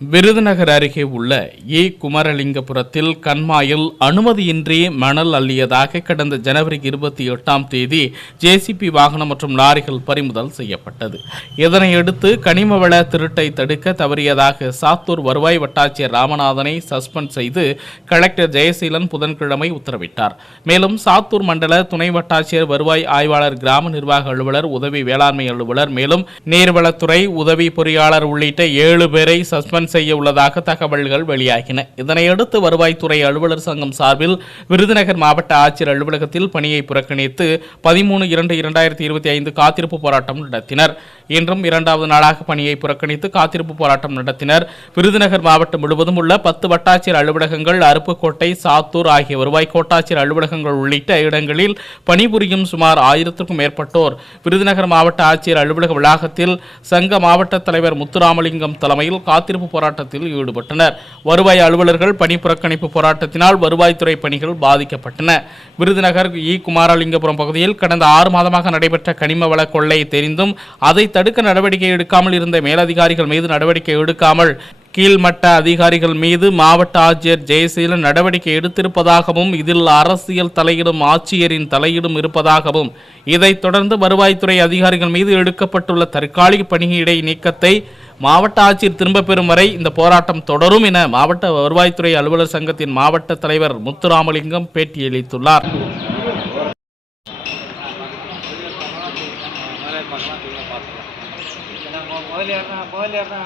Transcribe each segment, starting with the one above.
விருதுநகர் அருகே உள்ள ஏ. குமரலிங்கபுரத்தில் கண்மாயில் அனுமதியின்றி மணல் அள்ளியதாக கடந்த ஜனவரி இருபத்தி எட்டாம் தேதி ஜேசிபி வாகனம் மற்றும் லாரிகள் பறிமுதல் செய்யப்பட்டது. இதனையடுத்து கனிம வள திருட்டை தடுக்க தவறியதாக சாத்தூர் வருவாய் வட்டாட்சியர் ராமநாதனை சஸ்பெண்ட் செய்து கலெக்டர் ஜெயசீலன் புதன்கிழமை உத்தரவிட்டார். மேலும் சாத்தூர் மண்டல துணை வட்டாட்சியர் வருவாய் ஆய்வாளர் கிராம நிர்வாக அலுவலர் உதவி வேளாண்மை அலுவலர் மேலும் நீர்வளத்துறை உதவி பொறியாளர் உள்ளிட்ட ஏழு பேரை சஸ்பெண்ட் செய்ய உள்ளதாக தகவல்கள் வெளியாகின. இதனையடுத்து வருவாய்த்துறை அலுவலர் சங்கம் சார்பில் விருதுநகர் மாவட்ட ஆட்சியர் அலுவலகத்தில் பணியை புறக்கணித்து பதிமூணு இரண்டு இரண்டாயிரத்தி இருபத்தி ஐந்து காத்திருப்பு போராட்டம் நடத்தினர். இன்றும் இரண்டாவது நாளாக பணியை புறக்கணித்து காத்திருப்பு போராட்டம் நடத்தினர். விருதுநகர் மாவட்டம் முழுவதும் உள்ள பத்து வட்டாட்சியர் அலுவலகங்கள் அருப்புக்கோட்டை சாத்தூர் ஆகிய வருவாய் கோட்டாட்சியர் அலுவலகங்கள் உள்ளிட்ட இடங்களில் பணிபுரியும் சுமார் ஆயிரத்திற்கும் மேற்பட்டோர் விருதுநகர் மாவட்ட ஆட்சியர் அலுவலக வளாகத்தில் சங்க மாவட்ட தலைவர் முத்துராமலிங்கம் தலைமையில் காத்திருப்பு போராட்டத்தில் ஈடுபட்டனர். வருவாய் அலுவலர்கள் பணி புறக்கணிப்பு போராட்டத்தினால் வருவாய்த்துறை பணிகள் பாதிக்கப்பட்டன. விருதுநகர் இ. குமாரலிங்கபுரம் பகுதியில் கடந்த ஆறு மாதமாக நடைபெற்ற கனிம வள கொள்ளை தெரிந்தும் அதை தடுக்க நடவடிக்கை எடுக்காமல் இருந்த மேலதிகாரிகள் மீது நடவடிக்கை எடுக்காமல் கீழ்மட்ட அதிகாரிகள் மீது மாவட்ட ஆட்சியர் ஜெயசீலன் நடவடிக்கை எடுத்திருப்பதாகவும் இதில் அரசியல் தலையிடும் ஆட்சியரின் தலையிடும் இருப்பதாகவும் இதைத் தொடர்ந்து வருவாய்த்துறை அதிகாரிகள் மீது எடுக்கப்பட்டுள்ள தற்காலிக பணியிடை நீக்கத்தை மாவட்ட ஆட்சியர் திரும்பப் பெறும் வரை இந்த போராட்டம் தொடரும் என மாவட்ட வருவாய்த்துறை அலுவலர் சங்கத்தின் மாவட்ட தலைவர் முத்துராமலிங்கம் பேட்டியளித்துள்ளார்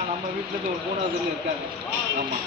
நம்ம வீட்டில் ஒரு மூணாவது இருக்காங்க ஆமாம்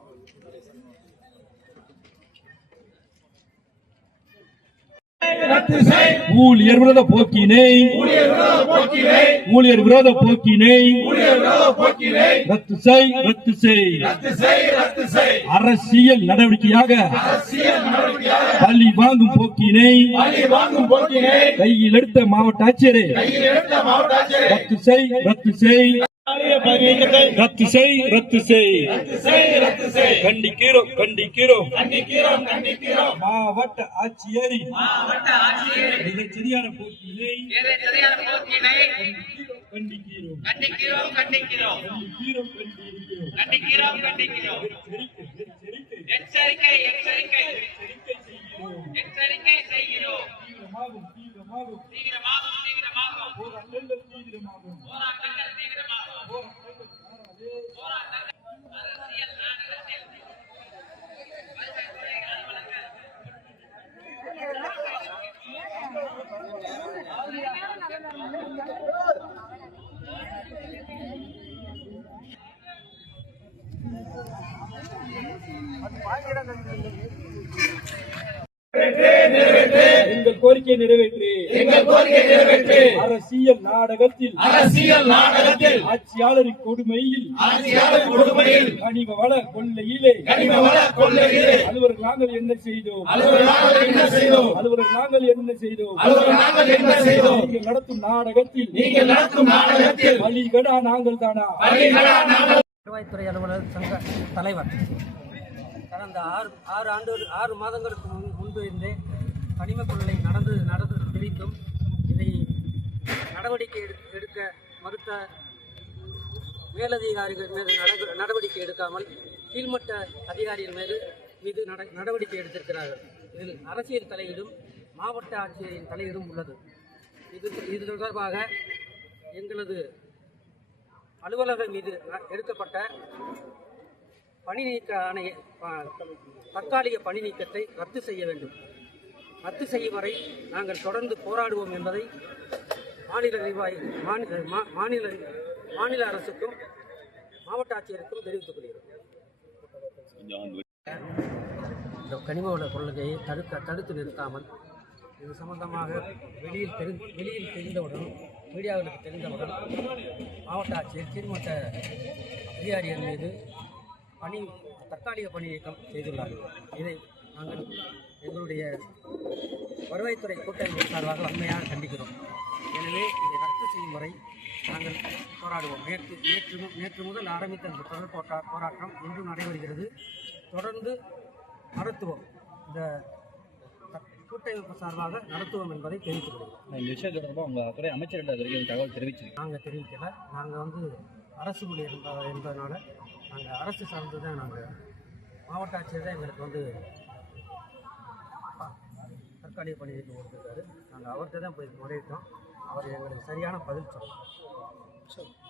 ஊழியர் விரோத போக்கினை. ஊழியர் விரோத போக்கினை. ரத்து செய் ரத்து செய். அரசியல் நடவடிக்கையாக பள்ளி வாங்கும் போக்கினை. கையில் எடுத்த மாவட்ட ஆட்சியரே. ரத்து செய் ரத்து செய். ரத்து செய் ரத்து செய். கண்டிக்கிறோம் கண்டிக்கிறோம். மாவட்ட ஆட்சியரை மிகச்சரியான போக்கினை. கண்டிக்கிறோம் கண்டிக்கிறோம். கண்டிக்கிறோம் கண்டிக்கிறோம். கண்டிக்கிறோம் எச்சரிக்கை எச்சரிக்கை. எச்சரிக்கை செய்கிறோம். தீவிரமாகும் தீவிரமாகும். தீவிரமாகும் தீவிரமாகும். போராட்டங்கள் தீவிரமாகும். போராட்டங்கள் தீவிரமாகும் போராட்டங்கள் அரசியல் நாடகத்தில் வருகைத்துறை அலுவலர்கள் எங்கள் கோரிக்கையை நிறைவேற்று. எங்கள் கோரிக்கை நிறைவேற்று. அரசியல் நாடகத்தில் அரசியல் நாடகத்தில் ஆட்சியாளரின் கொடுமையில் ஆட்சியாளர் கொடுமையில் கனிம வள கொள்ளையிலே. கனிம வள கொள்ளையிலே. அலுவலர் நாங்கள் என்ன செய்தோம்? அலுவலர் நாங்கள் என்ன செய்தோம்? அலுவலர் நாங்கள் என்ன செய்தோம்? அலுவலர் நாங்கள் என்ன செய்தோம்? நீங்கள் நடத்தும் நாடகத்தில் நீங்கள் நடத்தும் நாடகத்தில் வழிகடா நாங்கள் தானா? பள்ளிகளா நாங்கள் வருவாய்த்துறை அலுவலர் சங்க தலைவர். கடந்த ஆறு ஆறு ஆண்டு ஆறு மாதங்களுக்கு முன் முன்பு இருந்தே கனிம கொள்ளை நடந்து நடந்து தெரிந்தும் இதை நடவடிக்கை எடுக்க மறுத்த மேலதிகாரிகள் மீது நட- நடவடிக்கை எடுக்காமல் கீழ்மட்ட அதிகாரிகள் மீது மீது நட நடவடிக்கை எடுத்திருக்கிறார்கள். இதில் அரசியல் தலையீடும் மாவட்ட ஆட்சியரின் தலையீடும் உள்ளது. இது இது தொடர்பாக எங்களது அலுவலகம் மீது ந- எடுக்கப்பட்ட பணி நீக்க ஆணைய தற்காலிக பணி நீக்கத்தை ரத்து செய்ய வேண்டும். ரத்து செய்யும் வரை நாங்கள் தொடர்ந்து போராடுவோம் என்பதை மாநில நிர்வாகி மாநில மா- மாநில மாநில அரசுக்கும் மாவட்ட ஆட்சியருக்கும் தெரிவித்துக் கொள்கிறோம். இந்த கனிம வள கொள்கையை தடுக்க தடுத்து நிறுத்தாமல் இது சம்பந்தமாக வெளியில் தெரி வெளியில் தெரிந்தவுடன் மீடியாவுக்கு தெரிந்தவுடன் மாவட்ட ஆட்சியர் கீழ்மட்ட அதிகாரிகள் மீது பணி தற்காலிக பணி நீக்கம் செய்துள்ளார்கள். இதை நாங்கள் எங்களுடைய வருவாய்த்துறை கூட்டமைப்பு சார்பாக வன்மையாக கண்டிக்கிறோம். எனவே இதை ரத்து செய்யும் வரை நாங்கள் போராடுவோம். நேற்று நேற்று நேற்று முதல் ஆரம்பித்த இந்த தொடர் போட்டா போராட்டம் இன்றும் நடைபெறுகிறது. தொடர்ந்து நடத்துவோம். இந்த கூட்டமைப்பு சார்பாக நடத்துவோம் என்பதை தெரிவித்துக் கொள்கிறோம் இந்த விஷயம் தொடர்பாக உங்கள் துறை அமைச்சர்கிட்ட வரைக்கும் தகவல் தெரிவிச்சிருக்கீங்க நாங்கள் தெரிவிக்கல. நாங்கள் வந்து அரசு ஊழியர் என்ப- என்பதனால நாங்கள் அரசு சார்ந்து தான் நாங்கள் மாவட்ட ஆட்சியர் தான் எங்களுக்கு வந்து தற்காலிக பண்ணிட்டு கொடுத்துருக்காரு நாங்கள் அவர்கிட்ட தான் போய் முறையிட்டோம். அவர் எங்களுக்கு சரியான பதில் சொல்லணும்